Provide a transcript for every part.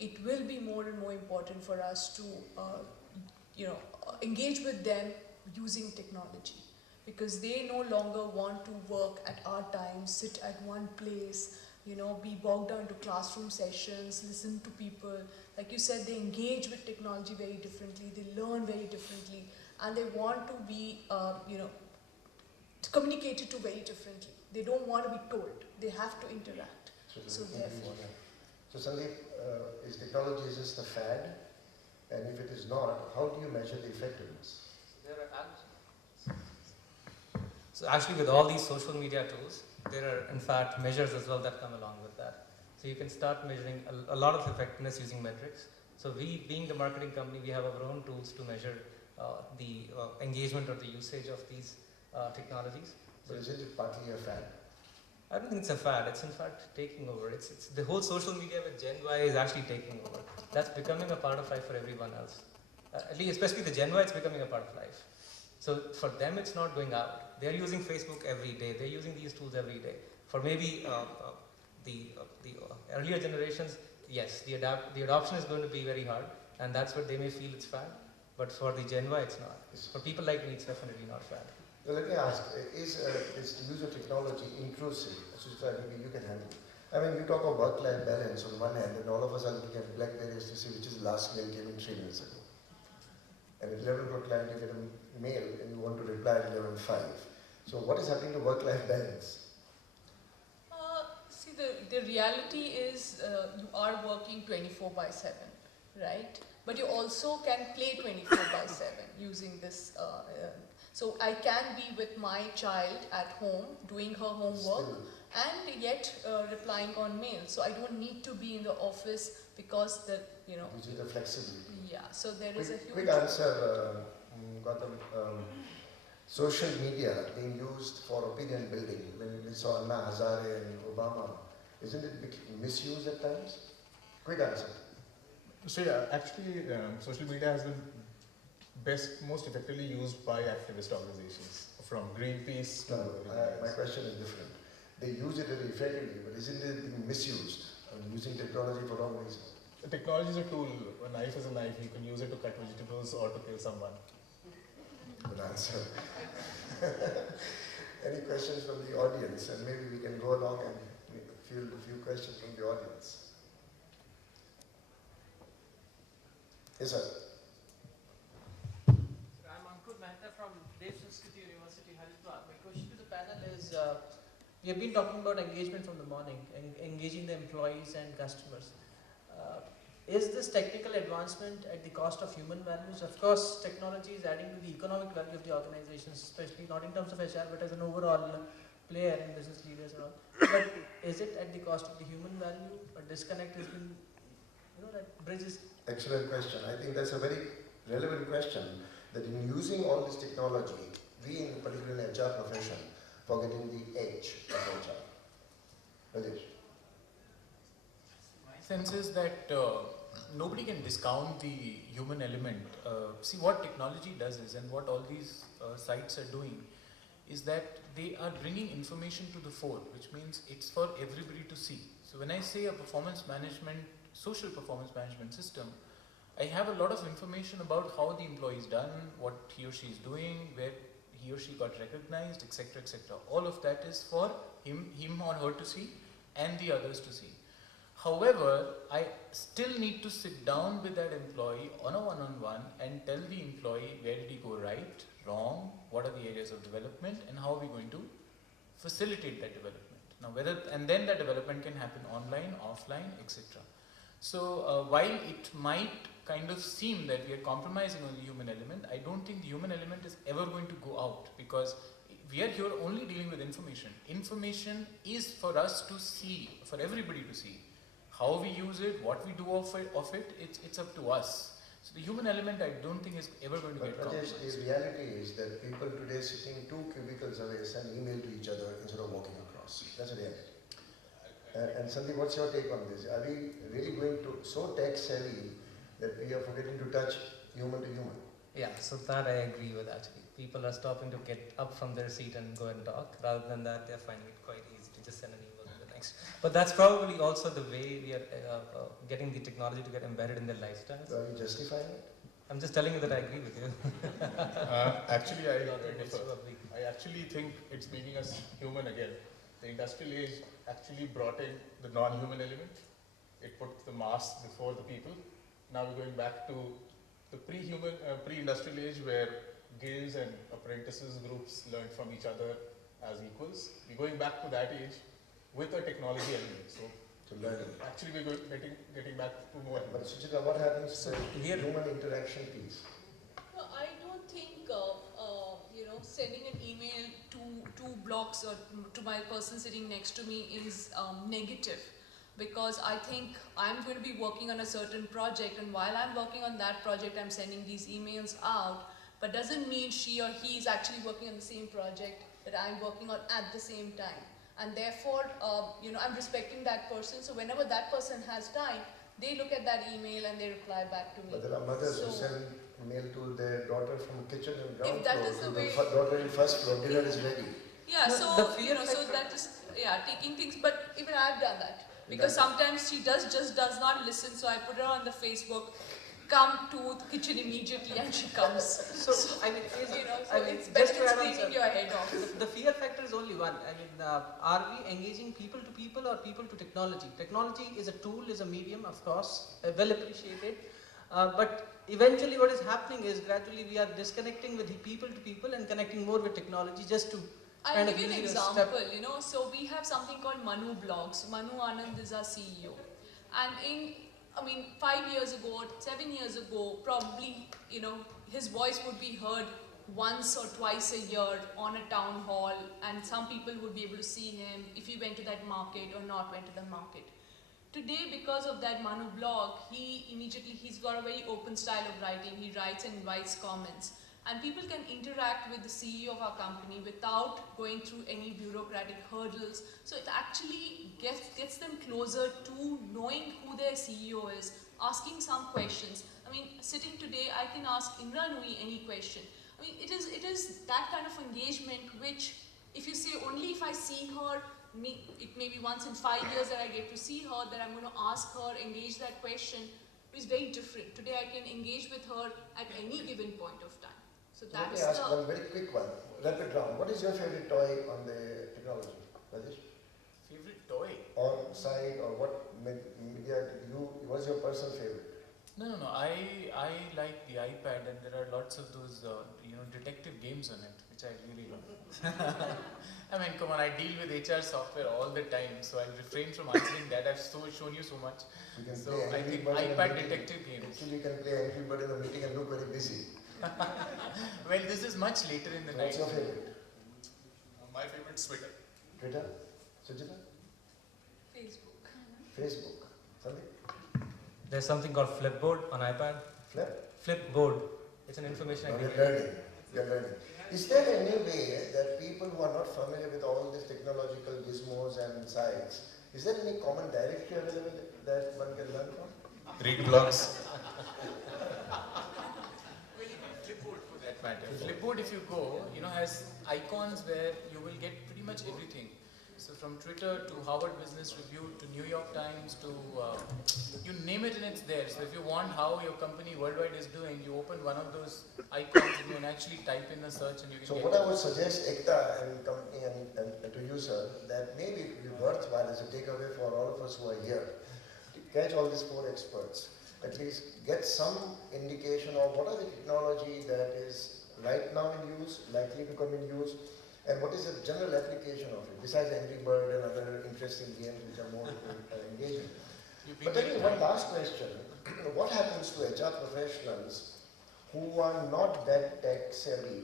it will be more and more important for us to engage with them using technology, because they no longer want to work at our time, sit at one place, be bogged down to classroom sessions, listen to people. Like you said, they engage with technology very differently, they learn very differently, and they want to be, communicated to very differently. They don't want to be told, they have to interact. So therefore. So Sandeep, is technology just a fad? And if it is not, how do you measure the effectiveness? So actually with all these social media tools, there are in fact measures as well that come along with that. So you can start measuring a lot of effectiveness using metrics. So we, being the marketing company, we have our own tools to measure the engagement or the usage of these technologies. So is it partly a fad? I don't think it's a fad, it's in fact taking over. It's the whole social media with Gen Y is actually taking over. That's becoming a part of life for everyone else. At least, especially the Gen Y, it's becoming a part of life. So for them, it's not going out. They're using Facebook every day. They're using these tools every day. For maybe the earlier generations, yes, the adoption is going to be very hard, and that's what they may feel it's fad. But for the Gen Y, it's not. For people like me, it's definitely not fad. Well, let me ask, is the use of technology intrusive? Maybe you can handle it. I mean, you talk of work-life balance on one hand, and all of us are looking at BlackBerries to see which is the last mail came in 3 minutes ago. And at 11 o'clock you get a mail and you want to reply at 11:05. So what is happening to work-life balance? See, the reality is you are working 24/7, right? But you also can play 24/7 using this. So I can be with my child at home doing her homework and yet replying on mail. So I don't need to be in the office because Which is the flexibility. Yeah, so there is a huge... Quick answer, Gautam. Social media being used for opinion building, when we saw Anna Hazare and Obama, isn't it misused at times? Quick answer. So yeah, actually social media has been most effectively used by activist organizations, from Greenpeace to... my question is different. They use it very effectively, but isn't it being misused? Using technology for wrong reasons? Technology is a tool. A knife is a knife. You can use it to cut vegetables or to kill someone. Good answer. Any questions from the audience? And maybe we can go along and field a few questions from the audience. Yes, sir. I'm Ankur Mehta from Dev Sanskrit University, Haridwar. My question to the panel is, we have been talking about engagement from the morning, engaging the employees and customers. Is this technical advancement at the cost of human values? Of course, technology is adding to the economic value of the organizations, especially not in terms of HR, but as an overall player in business leaders and all. But is it at the cost of the human value? A disconnect has been, that bridges. Excellent question. I think that's a very relevant question, that in using all this technology, we in particular in HR profession, forgetting the edge of HR. Rajesh. My sense is that nobody can discount the human element. See, what technology does is, and what all these sites are doing, is that they are bringing information to the fore, which means it's for everybody to see. So when I say a performance management, social performance management system, I have a lot of information about how the employee is done, what he or she is doing, where he or she got recognized, etc., etc. All of that is for him or her to see and the others to see. However, I still need to sit down with that employee on a one-on-one and tell the employee where did he go right, wrong, what are the areas of development, and how are we going to facilitate that development. Now, and then that development can happen online, offline, etc. So while it might kind of seem that we are compromising on the human element, I don't think the human element is ever going to go out, because we are here only dealing with information. Information is for us to see, for everybody to see. How we use it, what we do of it, it's up to us. So the human element, I don't think is ever going to get compromised. The reality is that people today sitting 2 cubicles away send email to each other instead of walking across. That's a reality. And Sandeep, what's your take on this? Are we really going to so tech savvy that we are forgetting to touch human to human? Yeah, so that I agree with actually. People are stopping to get up from their seat and go and talk. Rather than that, they're finding it quite easy to just send an email to the next. But that's probably also the way we are getting the technology to get embedded in their lifestyles. Are you justifying it? I'm just telling you that I agree with you. Actually, I differ. Probably. I actually think it's making us human again. The industrial age actually brought in the non-human element. It put the mass before the people. Now we're going back to the pre-industrial age where guilds and apprentices groups learned from each other as equals. We're going back to that age with a technology element. So To learn. actually we're getting back to more. But Suchita, what happens to the here- human interaction piece? No, I don't think sending an email to 2 blocks or to my person sitting next to me is negative, because I think I'm going to be working on a certain project, and while I'm working on that project, I'm sending these emails out, but doesn't mean she or he is actually working on the same project that I'm working on at the same time. And therefore, I'm respecting that person. So whenever that person has time, they look at that email and they reply back to me. But there are mothers who So- send mail to their daughter from kitchen and ground If that floor is the to way- daughter in first floor, dinner is ready. Yeah, No, so the fear so factor- that is taking things. But even I've done that, because Done. sometimes she just does not listen. So I put her on the Facebook, come to the kitchen immediately, and she comes. So, I mean, is, So I mean, it's just better to than add on, screaming sir, your head off. the fear factor is only one. I mean, are we engaging people to people or people to technology? Technology is a tool, is a medium, of course, well appreciated. But eventually what is happening is gradually we are disconnecting with the people to people and connecting more with technology just to I'll kind of give you an using a step. example, so we have something called Manu Blogs. Manu Anand is our CEO. And 5 years ago, 7 years ago, probably, his voice would be heard once or twice a year on a town hall, and some people would be able to see him if he went to that market or not went to the market. Today, because of that Manu blog, he's got a very open style of writing. He writes and invites comments. And people can interact with the CEO of our company without going through any bureaucratic hurdles. So it actually gets them closer to knowing who their CEO is, asking some questions. Sitting today, I can ask Indra Nui any question. It is that kind of engagement which, if you say only if I see her, it may be once in 5 years that I get to see her, that I'm going to ask her, engage that question, is very different. Today I can engage with her at any given point of time. So So let me that's ask one very quick one, rapid round. What is your favorite toy on the technology, Rajesh? Favorite toy? Or side, or what media what's your personal favorite? No. I like the iPad, and there are lots of those, detective games on it, which I really love. Come on, I deal with HR software all the time, so I'll refrain from answering that. I've shown you so much. You can So play I Angry think Bird in a iPad meeting. detective games. Actually, you can play Angry Bird in a meeting and look very busy. Well, this is much later in the night. What's your favorite? My favorite Twitter. Twitter? Sujita? Facebook. Facebook? Something? There's something called Flipboard on iPad. Flip? Flipboard. It's an information No, aggregator. you're learning. You're learning. Is there any way that people who are not familiar with all these technological gizmos and sites, is there any common directory available that one can learn from? Read blogs. Flipboard for that matter. Flipboard, if you go, has icons where you will get pretty much everything. So from Twitter to Harvard Business Review to New York Times to you name it and it's there. So if you want how your company worldwide is doing, you open one of those icons and you can actually type in a search and you can So get what I would suggest Ekta and company and to you, sir, that maybe it would be worthwhile as a takeaway for all of us who are here to catch all these 4 experts. At least get some indication of what are the technology that is right now in use, likely to come in use, and what is the general application of it, besides Angry Bird and other interesting games which are more engaging. You've been But tell very me one kind. last question. What happens to HR professionals who are not that tech savvy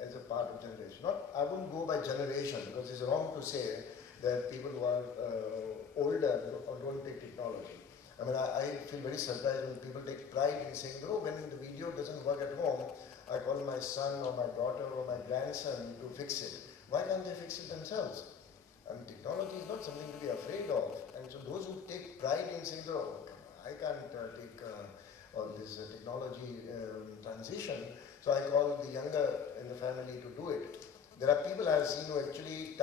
as a part of generation? I wouldn't go by generation because it's wrong to say that people who are older or don't take technology. I feel very surprised when people take pride in saying, when the video doesn't work at home, I call my son or my daughter or my grandson to fix it. Why can't they fix it themselves? Technology is not something to be afraid of. And so those who take pride in saying, I can't take all this technology transition, so I call the younger in the family to do it. There are people I have seen who actually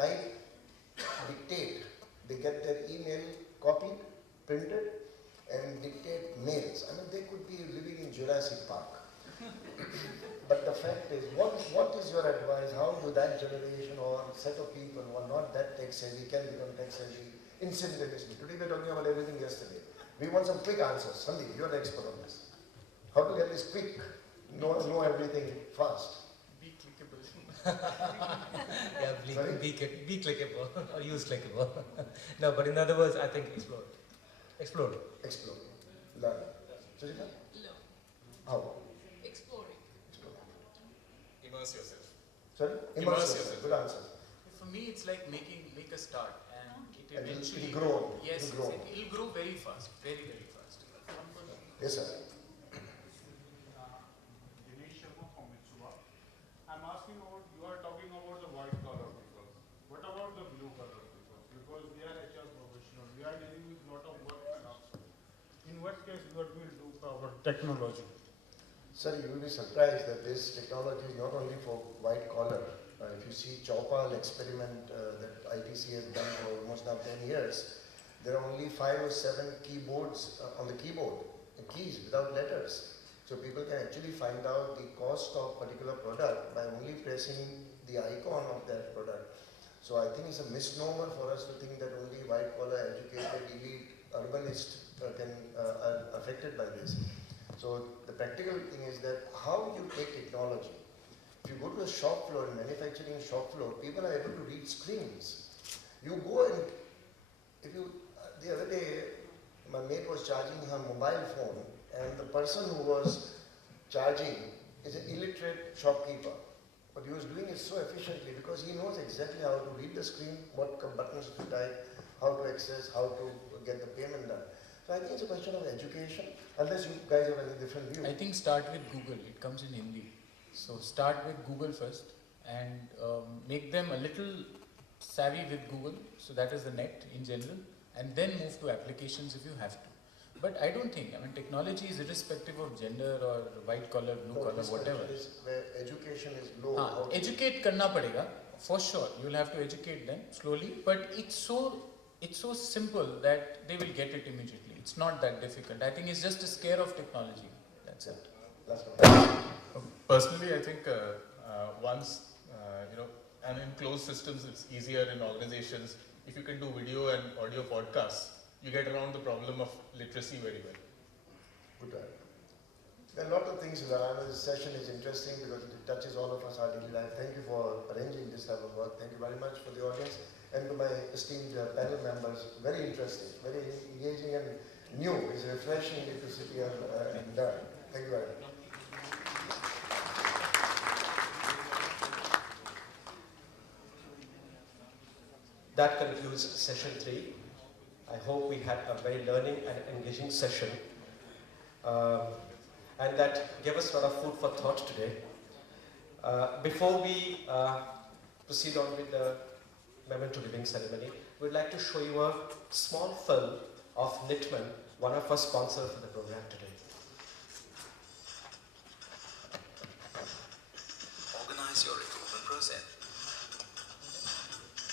dictate They get their email copied, printed, and dictate mails. I mean, they could be living in Jurassic Park. But the fact is, what is your advice? How do that generation or set of people who are not that tech savvy can become tech savvy instantaneously? Today we are talking about everything yesterday. We want some quick answers. Sandeep, you are the expert on this. How to get this quick, know everything fast. Be clickable. Yeah, Sorry? be clickable or use clickable. No, but in other words, I think explore. Explore. Explore. Learn. Sujita? Learn. How? Exploring. Explore. Immerse yourself. Sorry? Immerse yourself. Good answer. For me, it's like make a start, and it And eventually it'll grow. Yes, It'll grow. it'll grow very fast, very fast. Yes, sir. Dinesh Sharma from Mitsubishi. I'm asking about, you are talking about the white collar people. What about the blue collar people? Because we are HR professionals, we are dealing with lot of work and upside. In what case what will do our technology? Sir, you will be surprised that this technology is not only for white collar. If you see Chopal experiment that ITC has done for almost now 10 years, there are only 5 or 7 keyboards on the keyboard, keys without letters. So people can actually find out the cost of particular product by only pressing the icon of that product. So I think it's a misnomer for us to think that only white collar, educated, elite, urbanist are affected by this. So the practical thing is that how you take technology. If you go to a shop floor, a manufacturing shop floor, people are able to read screens. You go and, the other day, my mate was charging her mobile phone, and the person who was charging is an illiterate shopkeeper. But he was doing it so efficiently because he knows exactly how to read the screen, what buttons to type, how to access, how to get the payment done. So I think it's a question of education, unless you guys have a different view. I think start with Google. It comes in Hindi. So start with Google first and make them a little savvy with Google. So that is the net in general, and then move to applications if you have to. But I don't think, technology is irrespective of gender or white collar, blue collar, whatever. Is where education is low. how to- Educate karna padega, for sure. You will have to educate them slowly, but it's so simple that they will get it immediately. It's not that difficult. I think it's just a scare of technology. That's it. Last one. Personally, I think once, and in closed systems, it's easier in organizations. If you can do video and audio podcasts, you get around the problem of literacy very well. Good. There are a lot of things, Larana. This session is interesting because it touches all of us, our daily life. Thank you for arranging this type of work. Thank you very much for the audience. And to my esteemed panel members, very interesting, very engaging and new. It's refreshing to sit here and learn. Thank you very much. That concludes session 3. I hope we had a very learning and engaging session, and that gave us a lot of food for thought today. Before we proceed on with the memento giving ceremony, we'd like to show you a small film of Nitman, one of our sponsors for the program today. Organize your recruitment process.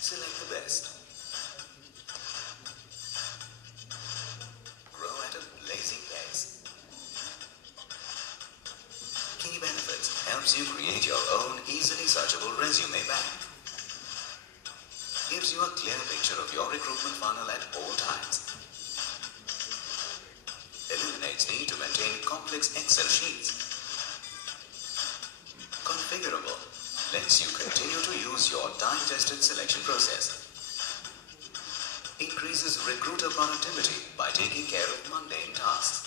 Select the best. Grow at a blazing pace. Key Benefits helps you create your own easily searchable resume bank. Gives you a clear picture of your recruitment funnel at all times. Eliminates need to maintain complex Excel sheets. Configurable lets you continue to use your time-tested selection process. Increases recruiter productivity by taking care of mundane tasks.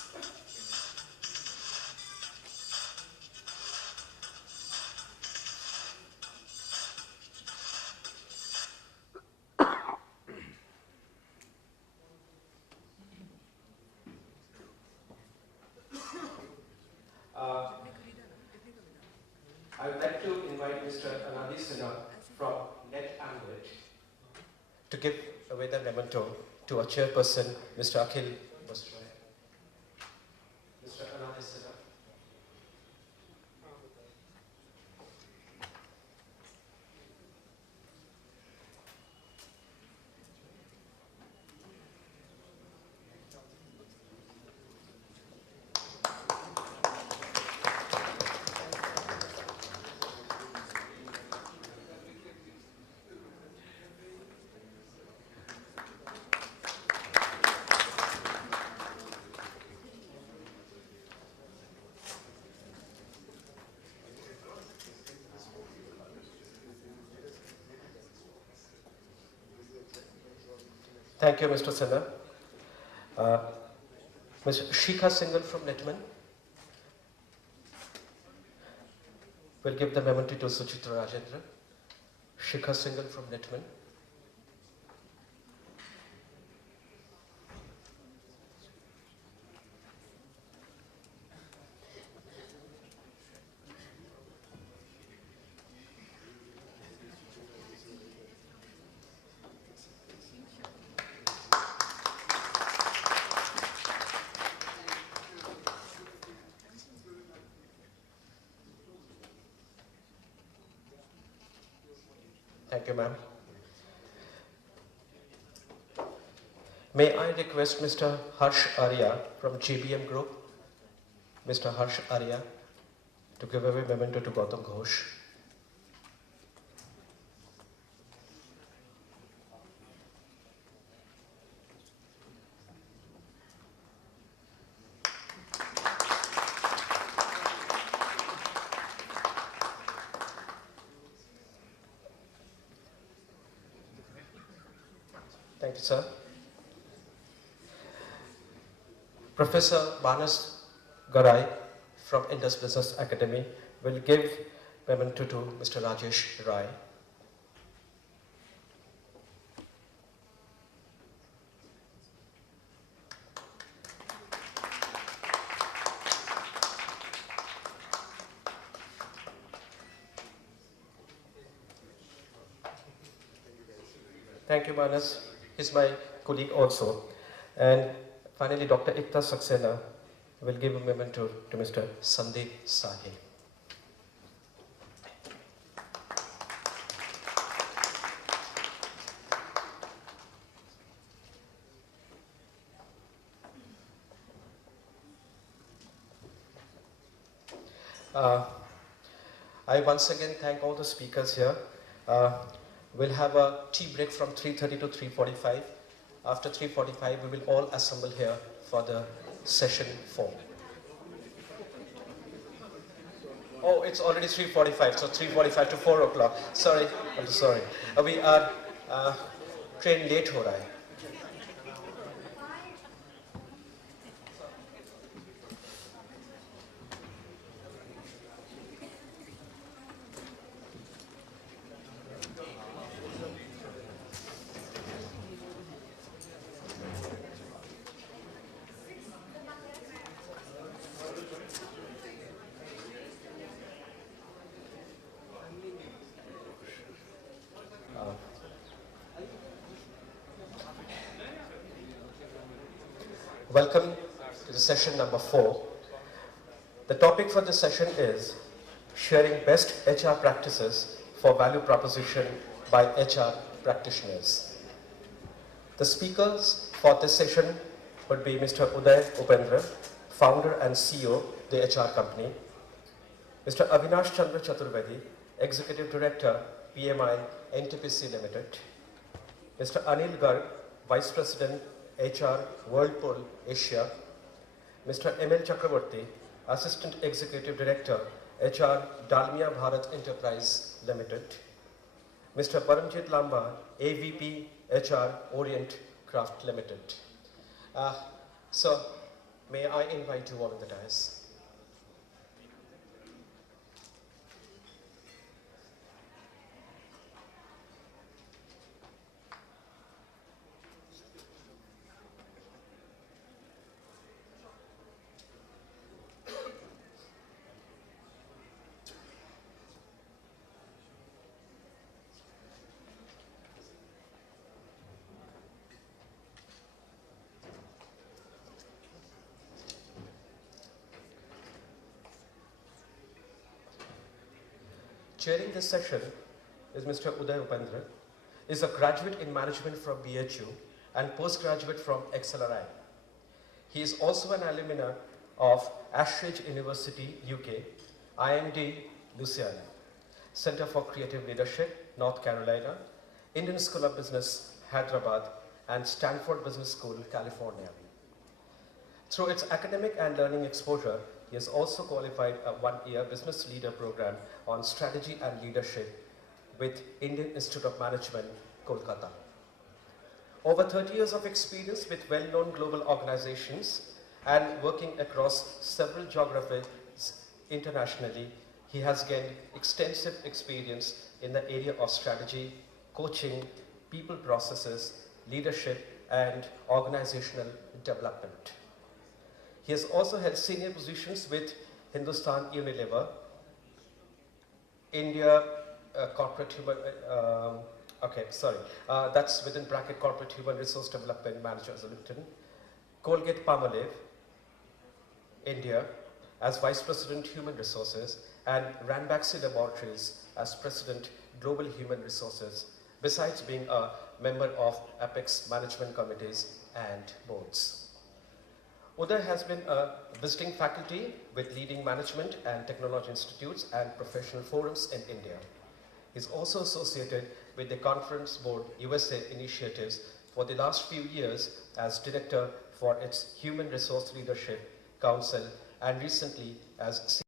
I would like to invite Mr. Anadi Sinha from NetAmbit to give away the memento to our chairperson, Mr. Akhil Basrai. Mr. Anadi Sinha. Thank you, Mr. Sinha. Ms. Shikha Singhal from Netman will give the memento to Suchitra Rajendra. Shikha Singhal from Netman. Thank you, ma'am. May I request Mr. Harsh Arya from JBM Group, Mr. Harsh Arya, to give away memento to Gautam Ghosh. Thank you, sir. Professor Manas Garai from Indus Business Academy will give memento to Mr. Rajesh Rai. Thank you, Manas. He's my colleague also. And finally, Dr. Ikta Saxena will give a memento to Mr. Sandeep Sahi. I once again thank all the speakers here. We'll have a tea break from 3:30 to 3:45. After 3:45, we will all assemble here for the session 4. Oh, it's already 3:45, so 3:45 to 4 o'clock. Sorry, I'm sorry. We are train late ho raha hai. Welcome to the session number 4. The topic for this session is sharing best HR practices for value proposition by HR practitioners. The speakers for this session would be Mr. Uday Upendra, founder and CEO, the HR company, Mr. Avinash Chandra Chaturvedi, Executive Director, PMI NTPC Limited, Mr. Anil Garg, Vice President, HR Whirlpool Asia, Mr. M.L. Chakraborty, Assistant Executive Director, HR Dalmia Bharat Enterprise Limited, Mr. Paramjit Lamba, AVP HR Orient Craft Limited. So, may I invite you all on the dais? Chairing this session is Mr. Uday Upendra. He is a graduate in management from BHU and postgraduate from XLRI. He is also an alumna of Ashridge University, UK, IMD, Louisiana, Center for Creative Leadership, North Carolina, Indian School of Business, Hyderabad, and Stanford Business School, California. Through its academic and learning exposure, he has also qualified a one-year business leader program on strategy and leadership with Indian Institute of Management, Kolkata. Over 30 years of experience with well-known global organizations and working across several geographies internationally, he has gained extensive experience in the area of strategy, coaching, people processes, leadership, and organizational development. He has also held senior positions with Hindustan Unilever, India Corporate Human, that's within bracket Corporate Human Resource Development Managers Limited, Colgate Palmolive, India, as Vice President Human Resources, and Ranbaxy Laboratories as President Global Human Resources, besides being a member of Apex management committees and boards. Uday has been a visiting faculty with leading management and technology institutes and professional forums in India. He's also associated with the Conference Board USA initiatives for the last few years as director for its Human Resource Leadership Council and recently as